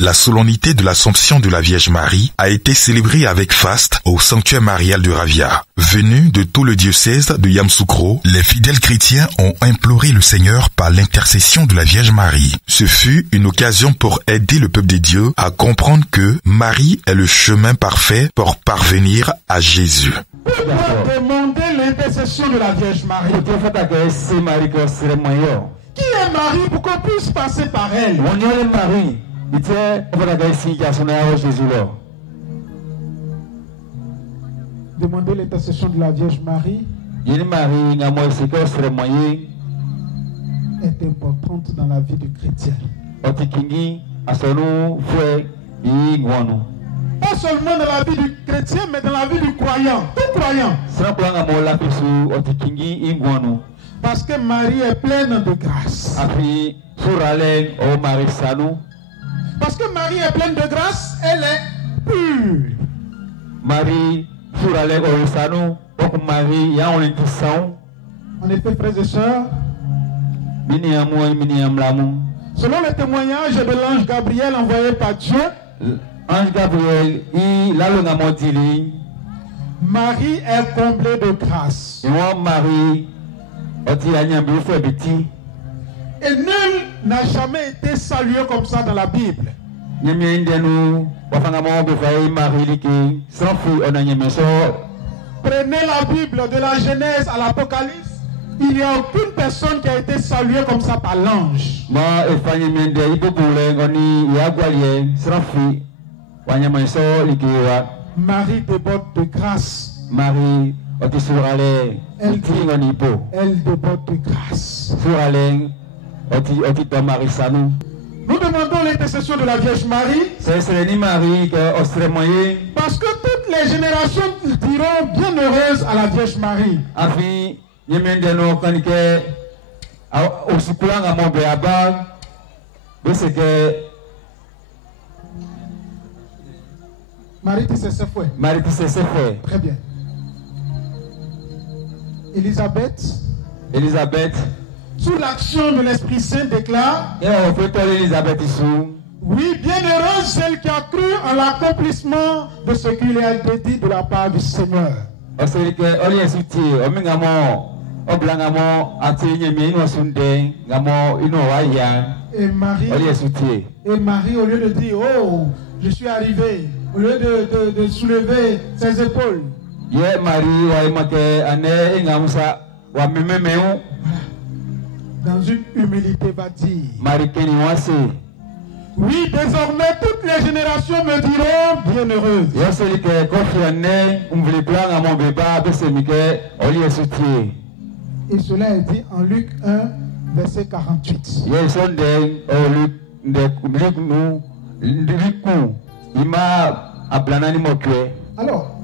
La solennité de l'Assomption de la Vierge Marie a été célébrée avec faste au sanctuaire marial de Ravia. Venus de tout le diocèse de Yamoussoukro, les fidèles chrétiens ont imploré le Seigneur par l'intercession de la Vierge Marie. Ce fut une occasion pour aider le peuple de Dieu à comprendre que Marie est le chemin parfait pour parvenir à Jésus. Pourquoi demander l'intercession de la Vierge Marie? Qui est Marie pour qu'on puisse passer par elle? Demander l'intercession de la Vierge Marie est importante dans la vie du chrétien. Pas seulement dans la vie du chrétien, mais dans la vie du croyant, tout croyant. Parce que Marie est pleine de grâce. Parce que Marie est pleine de grâce, elle est pure. En effet, frères et sœurs, selon le témoignage de l'ange Gabriel envoyé par Dieu, Marie est comblée de grâce. Et nul n'a jamais été salué comme ça dans la Bible. Prenez la Bible de la Genèse à l'Apocalypse. Il n'y a aucune personne qui a été saluée comme ça par l'ange. Marie déborde de grâce. Elle déborde de grâce. Nous demandons l'intercession de la Vierge Marie. Parce que toutes les générations diront bienheureuse à la Vierge Marie. Marie Tissé Fouet. Très bien. Élisabeth, sous l'action de l'Esprit Saint, déclare: oui, bienheureuse celle qui a cru en l'accomplissement de ce qu'il a été dit de la part du Seigneur. Et Marie, au lieu de dire: oh, je suis arrivé, au lieu de soulever ses épaules, dans une humilité, va dire: oui, désormais toutes les générations me diront bienheureuse. Et cela est dit en Luc 1, verset 48. Alors,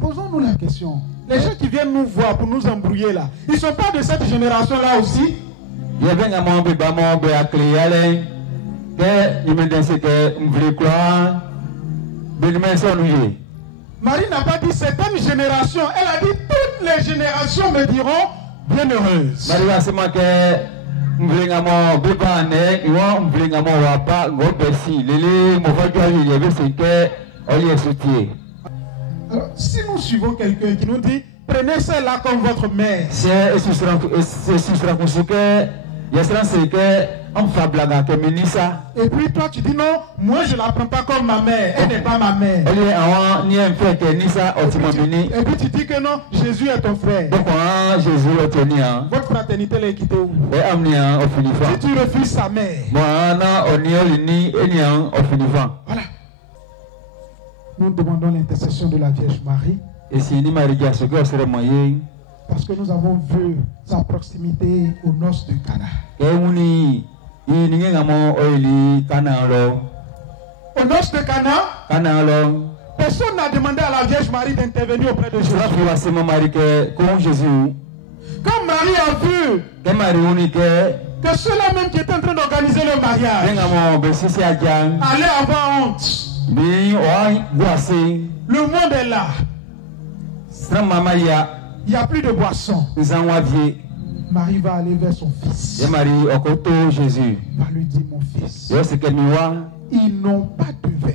posons-nous la question. Les gens qui viennent nous voir pour nous embrouiller là, ils ne sont pas de cette génération-là aussi? Marie n'a pas dit certaines générations, elle a dit toutes les générations me diront bienheureuse. Alors, si nous suivons quelqu'un qui nous dit: prenez celle-là comme votre mère, et puis toi tu dis: non, moi je ne la prends pas comme ma mère, elle n'est pas ma mère. Et puis tu dis que non, Jésus est ton frère. Votre fraternité elle est quittée où? Si tu refuses sa mère. Voilà. Nous demandons l'intercession de la Vierge Marie. Parce que nous avons vu sa proximité aux noces de Cana. Aux noces de Cana, personne n'a demandé à la Vierge Marie d'intervenir auprès de Jésus. Quand Marie a vu que ceux-là même qui étaient en train d'organiser le mariage allaient avoir honte. Le monde est là. Il n'y a plus de boisson. Marie va aller vers son fils. Et Marie, okoto Jésus. Va lui dire, mon fils. Ils n'ont pas de vin.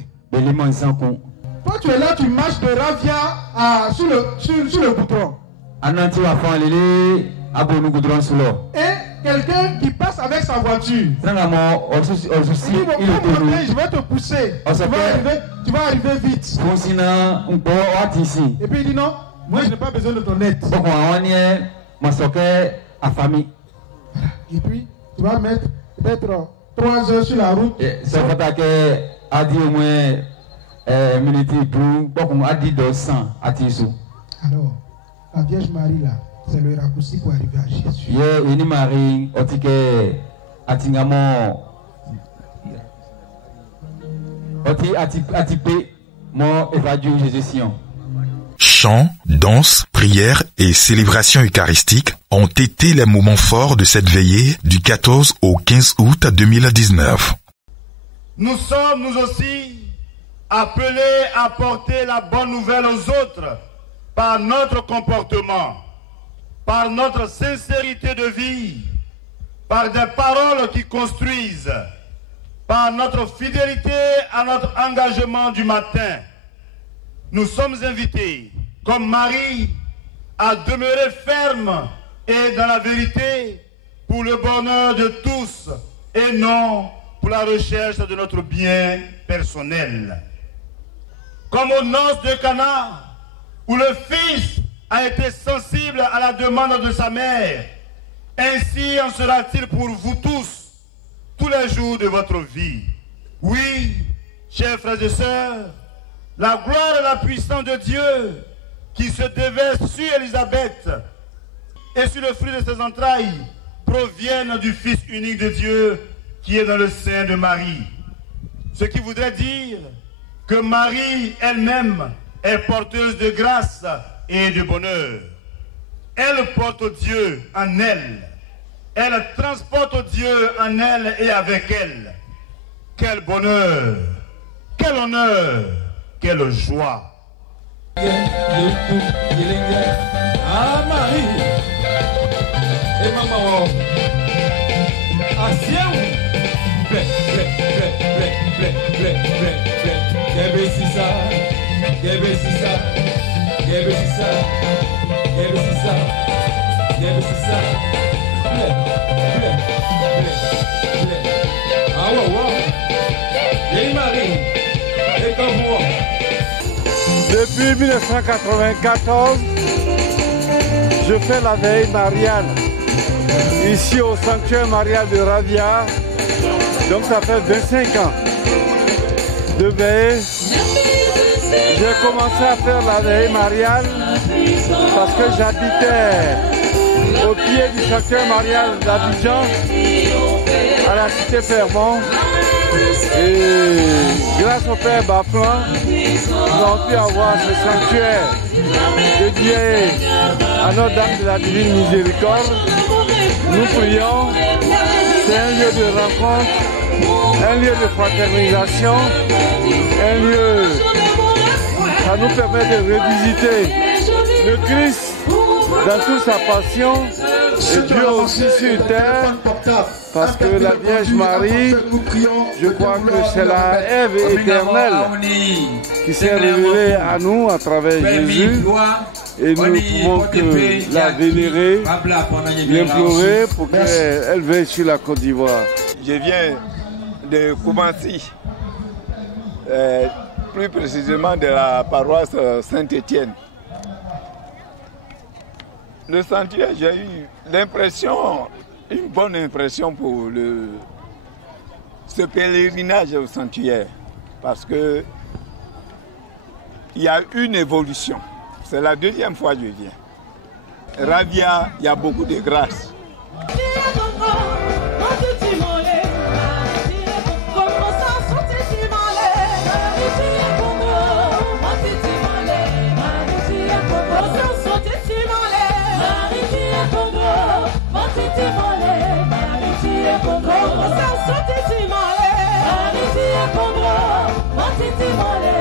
Toi, tu es là, tu marches de Ravia sur le goudron. Et quelqu'un qui passe avec sa voiture. Je vais te pousser. Tu vas arriver vite. Et puis il dit non, moi je n'ai pas besoin de ton aide. Et puis tu vas mettre peut-être 3 heures sur la route. Alors, la Vierge Marie là, c'est le raccourci pour arriver à Jésus. Chants, danses, prières et célébrations eucharistiques ont été les moments forts de cette veillée du 14 au 15 août 2019. Nous sommes, nous aussi, appelés à porter la bonne nouvelle aux autres par notre comportement, par notre sincérité de vie, par des paroles qui construisent, par notre fidélité à notre engagement du matin. Nous sommes invités, comme Marie, à demeurer fermes et dans la vérité pour le bonheur de tous et non pour la recherche de notre bien personnel. Comme aux noces de Cana, où le Fils a été sensible à la demande de sa mère, ainsi en sera-t-il pour vous tous les jours de votre vie. Oui, chers frères et sœurs, la gloire et la puissance de Dieu qui se déverse sur Élisabeth et sur le fruit de ses entrailles proviennent du Fils unique de Dieu qui est dans le sein de Marie. Ce qui voudrait dire que Marie elle-même est porteuse de grâce et de bonheur. Elle porte Dieu en elle. Elle transporte Dieu en elle et avec elle. Quel bonheur, quel honneur, quelle joie. Ah Marie, et maman, assieds-vous. Depuis 1994, je fais la veille mariale ici au sanctuaire marial de Ravia. Donc ça fait 25 ans de veille. J'ai commencé à faire la veille mariale parce que j'habitais au pied du sanctuaire marial d'Abidjan, à la cité Fermont. Et grâce au Père Baflan, nous avons pu avoir ce sanctuaire dédié à Notre-Dame de la Divine Miséricorde. Nous prions, c'est un lieu de rencontre, un lieu de fraternisation, un lieu, ça nous permet de revisiter le Christ dans toute sa passion et Dieu aussi sur terre, parce que la Vierge Marie, je crois que c'est la Ève éternelle qui s'est révélée à nous à travers Jésus, et nous ne pouvons que la vénérer, l'implorer pour qu'elle veille sur la Côte d'Ivoire. Je viens de Koumassi, plus précisément de la paroisse Saint-Étienne. Le sanctuaire, j'ai eu l'impression, une bonne impression pour ce pèlerinage au sanctuaire, parce que il y a une évolution. C'est la deuxième fois que je viens. Ravia, il y a beaucoup de grâce. Marie,